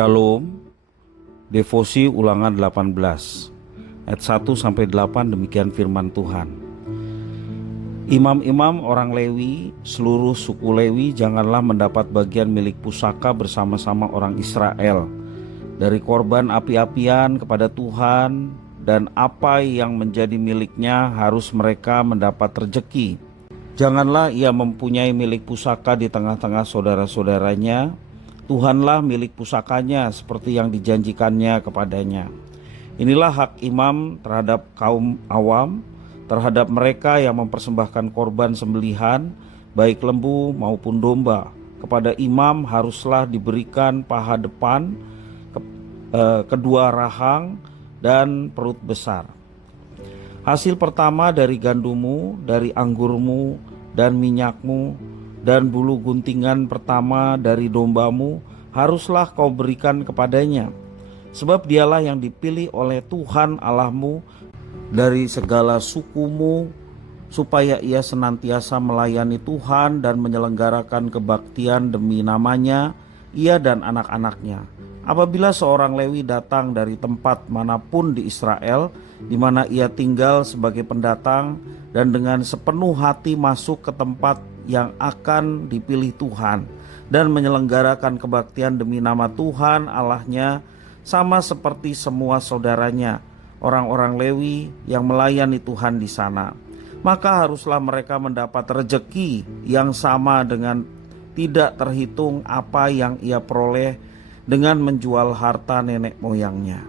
Shalom, Devosi Ulangan 18 ayat 1-8. Demikian firman Tuhan. Imam-imam orang Lewi, seluruh suku Lewi, janganlah mendapat bagian milik pusaka bersama-sama orang Israel dari korban api-apian kepada Tuhan, dan apa yang menjadi miliknya harus mereka mendapat rejeki. Janganlah ia mempunyai milik pusaka di tengah-tengah saudara-saudaranya. Tuhanlah milik pusakanya seperti yang dijanjikannya kepadanya. Inilah hak imam terhadap kaum awam, terhadap mereka yang mempersembahkan korban sembelihan, baik lembu maupun domba. Kepada imam haruslah diberikan paha depan, kedua rahang, dan perut besar. Hasil pertama dari gandumu, dari anggurmu, dan minyakmu, dan bulu guntingan pertama dari dombamu haruslah kau berikan kepadanya. Sebab dialah yang dipilih oleh Tuhan Allahmu dari segala sukumu, supaya ia senantiasa melayani Tuhan dan menyelenggarakan kebaktian demi namanya, ia dan anak-anaknya. Apabila seorang Lewi datang dari tempat manapun di Israel, di mana ia tinggal sebagai pendatang, dan dengan sepenuh hati masuk ke tempat yang akan dipilih Tuhan dan menyelenggarakan kebaktian demi nama Tuhan Allahnya, sama seperti semua saudaranya, orang-orang Lewi yang melayani Tuhan di sana, maka haruslah mereka mendapat rejeki yang sama dengan tidak terhitung apa yang ia peroleh dengan menjual harta nenek moyangnya.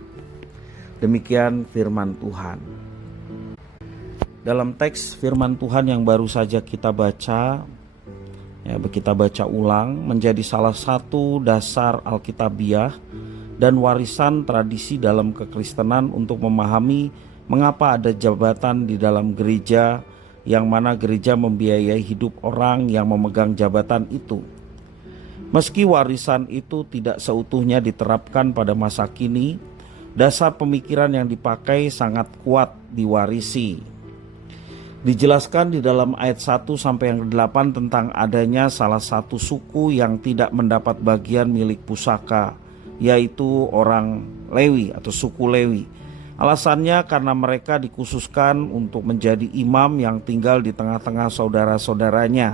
Demikian firman Tuhan. Dalam teks firman Tuhan yang baru saja kita baca ulang, menjadi salah satu dasar Alkitabiah dan warisan tradisi dalam kekristenan untuk memahami mengapa ada jabatan di dalam gereja, yang mana gereja membiayai hidup orang yang memegang jabatan itu. Meski warisan itu tidak seutuhnya diterapkan pada masa kini, dasar pemikiran yang dipakai sangat kuat diwarisi. Dijelaskan di dalam ayat 1-8 tentang adanya salah satu suku yang tidak mendapat bagian milik pusaka, yaitu orang Lewi atau suku Lewi. Alasannya karena mereka dikhususkan untuk menjadi imam yang tinggal di tengah-tengah saudara-saudaranya.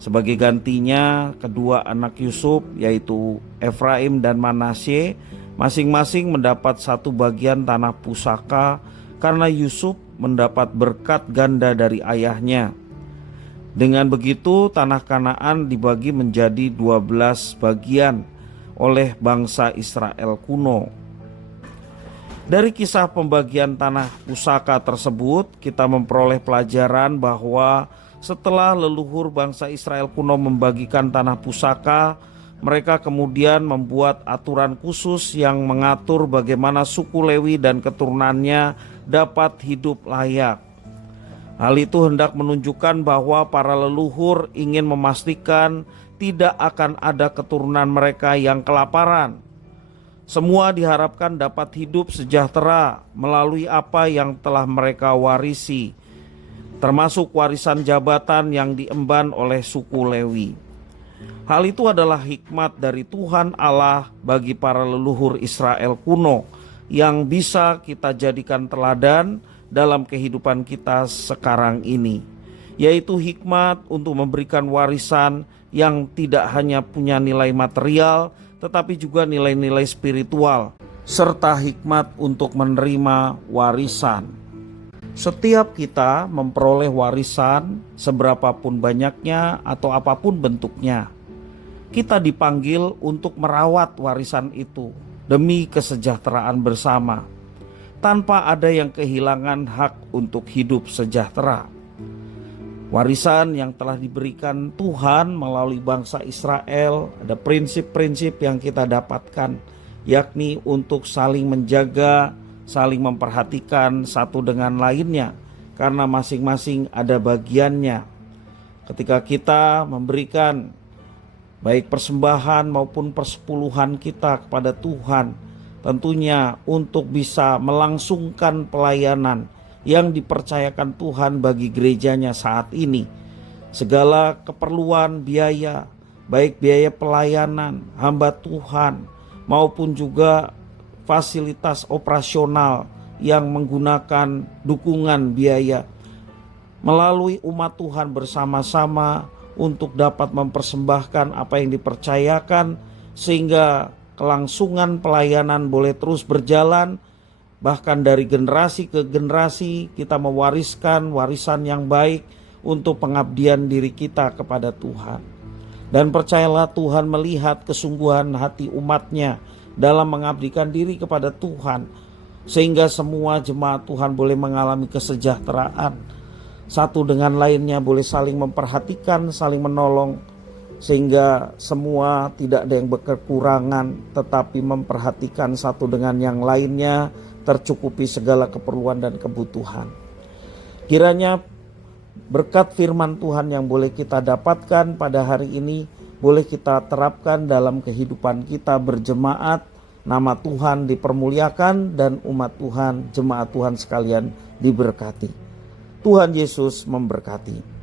Sebagai gantinya, kedua anak Yusuf, yaitu Efraim dan Manasye, masing-masing mendapat satu bagian tanah pusaka karena Yusuf mendapat berkat ganda dari ayahnya. Dengan begitu, tanah Kanaan dibagi menjadi 12 bagian oleh bangsa Israel kuno. Dari kisah pembagian tanah pusaka tersebut, kita memperoleh pelajaran bahwa setelah leluhur bangsa Israel kuno membagikan tanah pusaka, mereka kemudian membuat aturan khusus yang mengatur bagaimana suku Lewi dan keturunannya dapat hidup layak. Hal itu hendak menunjukkan bahwa para leluhur ingin memastikan tidak akan ada keturunan mereka yang kelaparan. Semua diharapkan dapat hidup sejahtera melalui apa yang telah mereka warisi, termasuk warisan jabatan yang diemban oleh suku Lewi. Hal itu adalah hikmat dari Tuhan Allah bagi para leluhur Israel kuno yang bisa kita jadikan teladan dalam kehidupan kita sekarang ini, yaitu hikmat untuk memberikan warisan yang tidak hanya punya nilai material tetapi juga nilai-nilai spiritual, serta hikmat untuk menerima warisan. Setiap kita memperoleh warisan, seberapapun banyaknya atau apapun bentuknya, kita dipanggil untuk merawat warisan itu demi kesejahteraan bersama, tanpa ada yang kehilangan hak untuk hidup sejahtera. Warisan yang telah diberikan Tuhan melalui bangsa Israel, ada prinsip-prinsip yang kita dapatkan, yakni untuk saling menjaga, saling memperhatikan satu dengan lainnya, karena masing-masing ada bagiannya. Ketika kita memberikan baik persembahan maupun persepuluhan kita kepada Tuhan, tentunya untuk bisa melangsungkan pelayanan yang dipercayakan Tuhan bagi gerejanya saat ini. Segala keperluan biaya, baik biaya pelayanan, hamba Tuhan, maupun juga fasilitas operasional yang menggunakan dukungan biaya. Melalui umat Tuhan bersama-sama untuk dapat mempersembahkan apa yang dipercayakan, sehingga kelangsungan pelayanan boleh terus berjalan. Bahkan dari generasi ke generasi kita mewariskan warisan yang baik untuk pengabdian diri kita kepada Tuhan. Dan percayalah, Tuhan melihat kesungguhan hati umatnya dalam mengabdikan diri kepada Tuhan, sehingga semua jemaat Tuhan boleh mengalami kesejahteraan. Satu dengan lainnya boleh saling memperhatikan, saling menolong, sehingga semua tidak ada yang berkekurangan, tetapi memperhatikan satu dengan yang lainnya, tercukupi segala keperluan dan kebutuhan. Kiranya berkat firman Tuhan yang boleh kita dapatkan pada hari ini boleh kita terapkan dalam kehidupan kita berjemaat. Nama Tuhan dipermuliakan dan umat Tuhan, jemaat Tuhan sekalian diberkati. Tuhan Yesus memberkati.